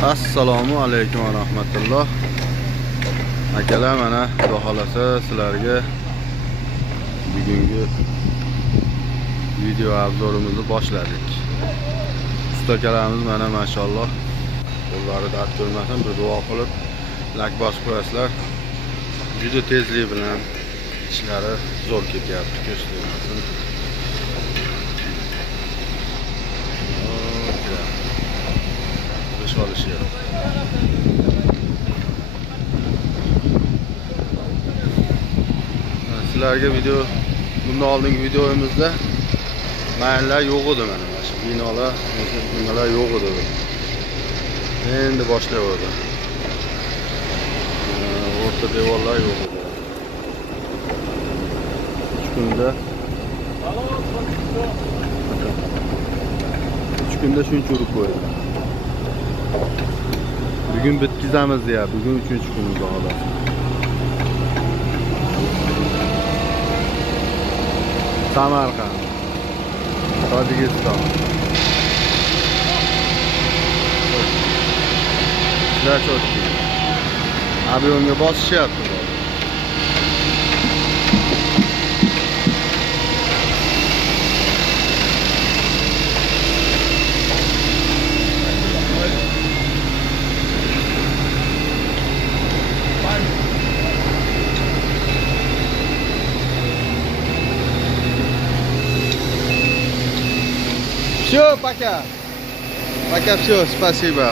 Assalomu alaykum va rahmatulloh. Akalar, mana Xudo xolasa sizlarga bugungi video obzorimizni boshladik. Ustakalarimiz mana maşalloh qo'llari dard ko'rmasin, bir duo qilib like bosib qo'yasizlar. Juda tezlik bilan ishlari zo'r ketyapti, ko'rsatmasin. Çalışıyor. Sizlarga video, bundan oldingi videomuzda mayinlar yo'q edi, mana shu binolar, nimalar yo'q edi. Endi boshlayapti. O'rta devorlar yo'q edi. 3 kunda shuncha urib qo'ydi. Bugün bitkizamiz ya. Bugün 3. kunumuz hala. Samarqand, Tojikiston. Sizlar çok iyi. Avionyga bosishyapti. Все, пока. Пока, все, спасибо.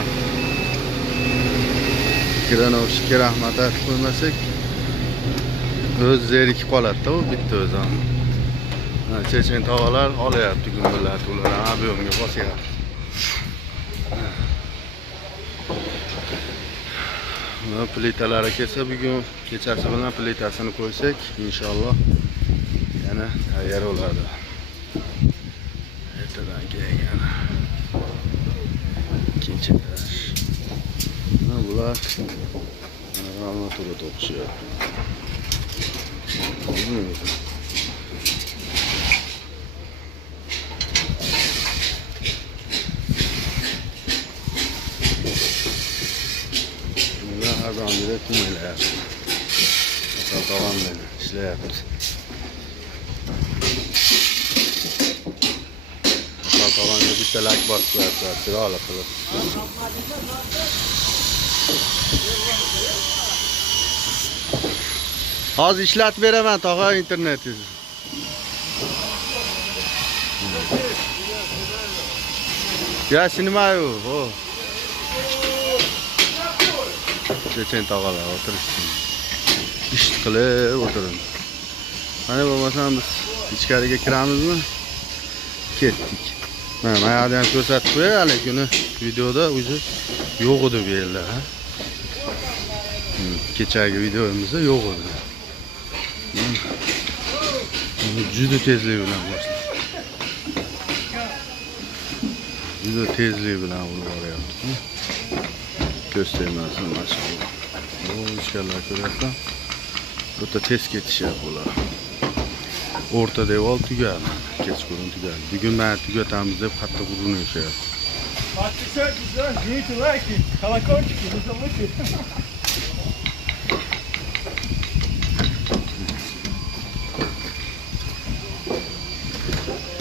Kiranovishga rahmat aytib qo'ymasak, o'z zerikib qoladi-da u bitta o'zi. Chechen tog'alar olyapti gumbillar, ular avionyga bosyapti. Plitalar kelsa bugun kechasi bilan plitasini qo'ysak, inshaalloh yana tayyor bo'ladi. Ertadan keyin ikkinchi etash. Bular armatura to'qishyapti. Bular har doimgidek kumaylayapti. Tog'am bilan ishlayapti. Tog'amga bitta lak bosib qo'yapti, chiroyli qilib. Hozir ishlatib beraman tog'a internetingizni. Ya sinmayu, o. Chechen tog'alar o'tirishsin. Ish qilib o'tirin. Mana bo'lmasam biz ichkariga kiramizmi? Ketdik. Mana mayada ham ko'rsatib qo'yay, lekin videoda o'zi yo'q edi bu yerda. Kechagi videomizda yo'q edi. Juda tezlik bilan boshlaydi. Juda tezlik bilan boryapti. Ko'rsatmasin maşalloh. O ishlarlar ko'ryapsan. O'ta tez ketishyapti ular. O'rta devor tugadi. Kechqurun tugadi. Bugun men tugatamiz deb qattiq urinishyapti. Подписывайтесь, жмите лайки, колокольчики, не забудьте.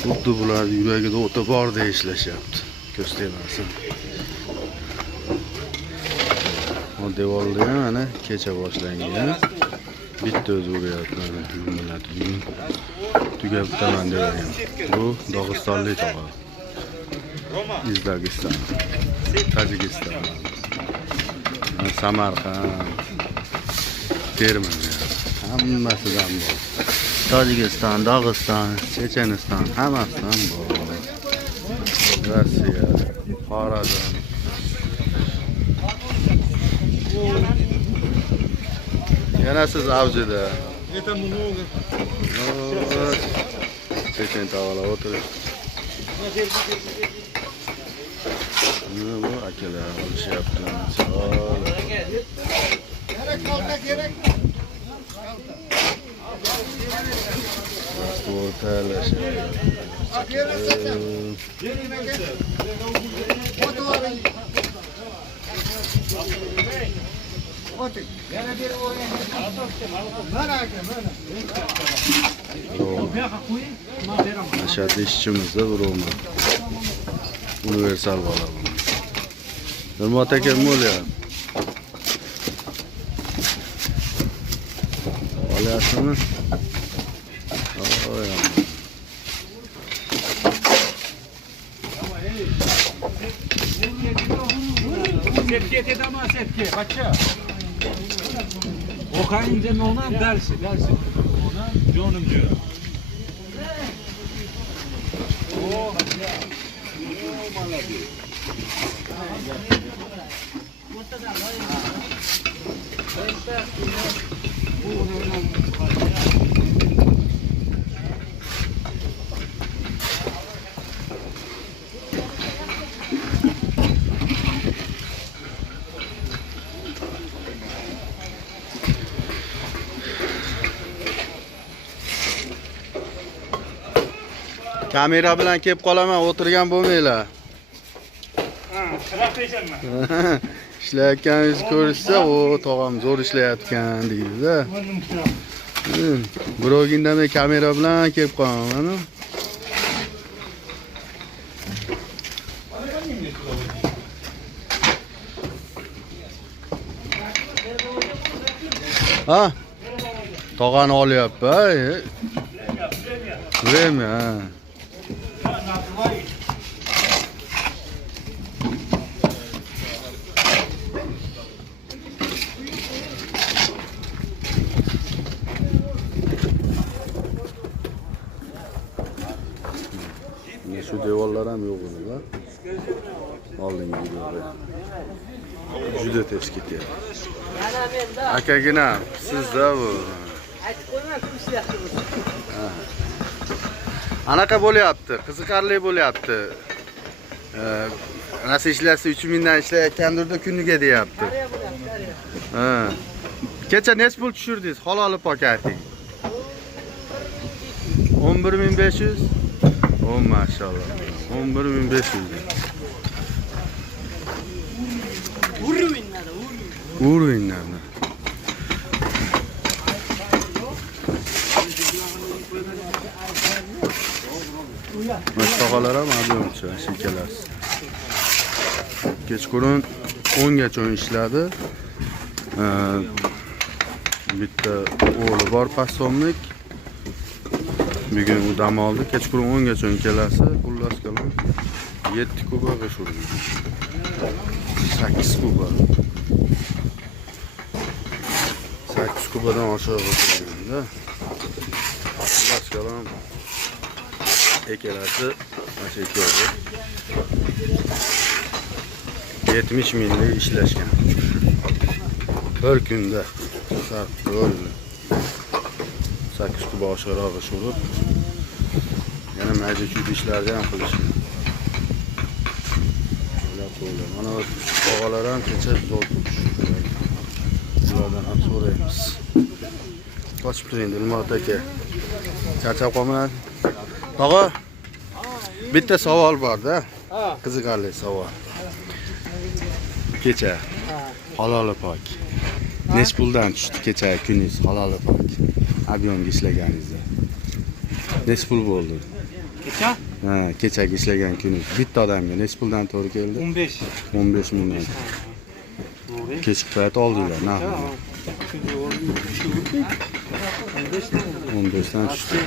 Xuddi bular yuragida o'ta borda ishlashyapti. Ko'rsatmasin. O devorni ham mana kecha boshlangan. Bitta o'zi uryapti. Bugun tugab bitaman degan. Bu Dog'istonlik tog'a. O'zbekiston, Tojikiston, Samarqand, Termiz, hammasidan bor. Tojikiston, Dog'iston, Checheniston, hammasidan bor. Rossiya, Xorazm. Yana siz avjida. Это много. Chechen tog'alar o'tiribdi. Bu akalar olishyapti. Yana berib o'rayapman. Mana aka, mana. Bu yoqqa qo'ying, men beraman. Ashaddiy ishchimizda birovman. Universal bola bu. Nurmat aka nima bo'lyapti? Olyapsizmi? Oy. Sepke dedama sepke, bacha. O'qayincha nonam darsi. Ona jonimcha. O, молодец. Kamera bilan kelib qolaman, o'tirgan bo'lmanglar. Ishlayotganingizni ko'rishsa, o tog'am zo'r ishlayotgan deydi-da. Birovga indamay kamera bilan kelib qolaman. Ha? Tog'ani olyapti. Время, ha. Şu devorlar ham yo'q edi-da. Oldingi videoda. Juda tez ketyapti. Akagina, sizda bu. Aytib qo'yman, ishlayapti bu. Anaqa bo'lyapti, qiziqarli bo'lyapti. Nasıl ishlarsa 3000 dan ishlayotgandirda kuniga deyapti. Qariya bo'lyapti, qariya. Ha. Kecha necha pul tushirdingiz? Haloli pokating. 11500. Oh maşallah. 11500. Uruinlerde. Mashqalar ham adyomcha shekalar. Kechqurun 10 gacha ishladi. Bitta o'g'li bor passomlik. Bugun u dam oldi. Kechqurun 10 gacha kelasi, xullas kalom 7 kuba g'ish urdi. 8 kuba. 8 kubadan oshiq o'tganda. Xullas kalom ekelasi mana ko'rdi. 70 minglik ishlashgan. Bir kunda sarf bo'ldi. 8 kuba oshiqroq ish urib, yana majlis ishlarni ham qilishgan. Mana tog'alar ham kecha zo'r turishdi. Ulardan ham so'raymiz. Qochib turing, Dilmot aka. Charchab qolmang. Tog'a, bitta savol bor-da. Qiziqarli savol. Kecha halol pok. Necha puldan tushdi kecha kuningiz halol pok? Abyomga ishlaganingizda. Necha pul bo'ldi? Kecha? Ha, kechaga ishlagan kuningiz bitta odamga necha puldan to'g'ri keldi? 15. 15 mingdan. Kechki payt oldinglar, naqd. 15 dan tushdi.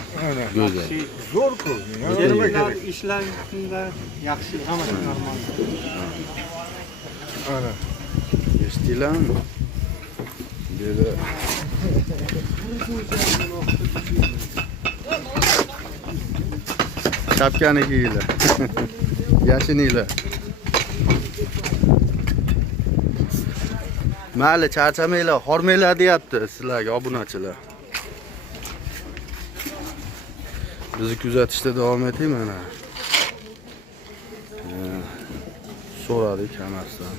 Go'zal. Zo'r ko'rding. Terma ishlarida yaxshi, hammasi normal. Ana. Eshitdinglarmi? Dedi. Shapkani kiyinglar. Yashininglar. Mayli, charchamanglar, hormanglar deyapti sizlarga obunachilar. Bizni kuzatishda davom eting mana. So'radik hammasidan.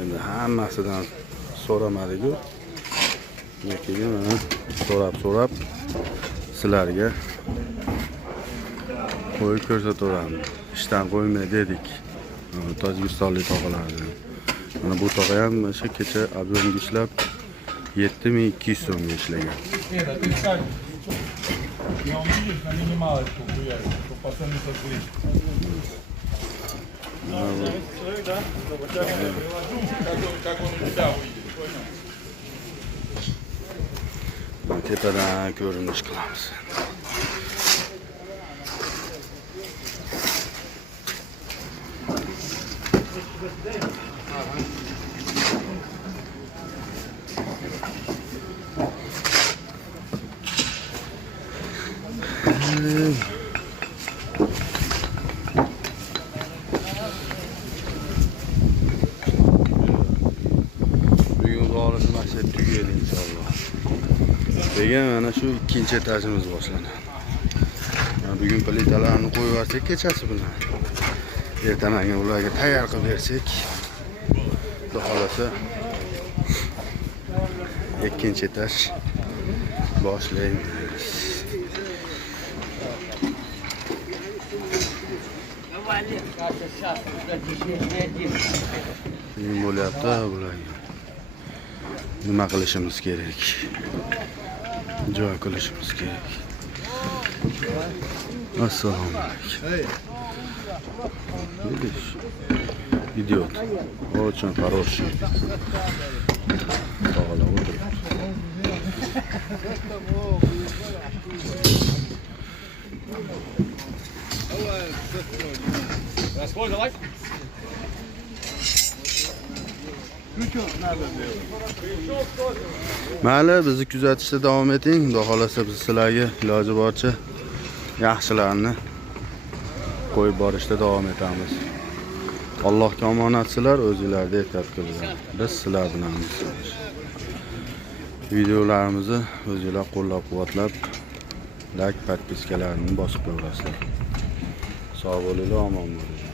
Endi hammasidan so'ramadik-ku. Lekin mana so'rab sizlarga qo'yib ko'rsataveramiz. Ishdan qo'ymay dedik. Tojikistonlik tog'alarni. Mana bu tog'a ham o'sha kecha ob'yomga ishlab 7200 so'mga ishlagan. Tepadan ko'rinish qilamiz. Bugun g'olibni maqsad tugaydi inshaalloh. Degan mana shu ikkinchi etajimiz boshlanadi. Bugun plitalarni qo'yib yuborsak kechasi bilan. Ertamanga ularga tayyor qilib bersak, xudo xolasa ikkinchi etaj boshlaymiz. Qiyin bo'lyapti bularga. Nima qilishimiz kerak? Joy qilishimiz kerak. Assalomu alaykum. Видишь? Идет. Очень хороший. Tog'lar o'tiribdi. Mayli, bizni kuzatishda davom eting. Xudo xolasa biz sizlarga iloji boricha yaxshilarni qo'yib borishda davom etamiz. Allohga omonatsizlar, o'zingizlarga ehtiyot qilinglar. Biz sizlar bilanmiz. Videolarimizni o'zingizlar qo'llab-quvvatlab, like, podpiskalarni bosib qo'yasizlar. Sog' bo'linglar, omon bo'linglar.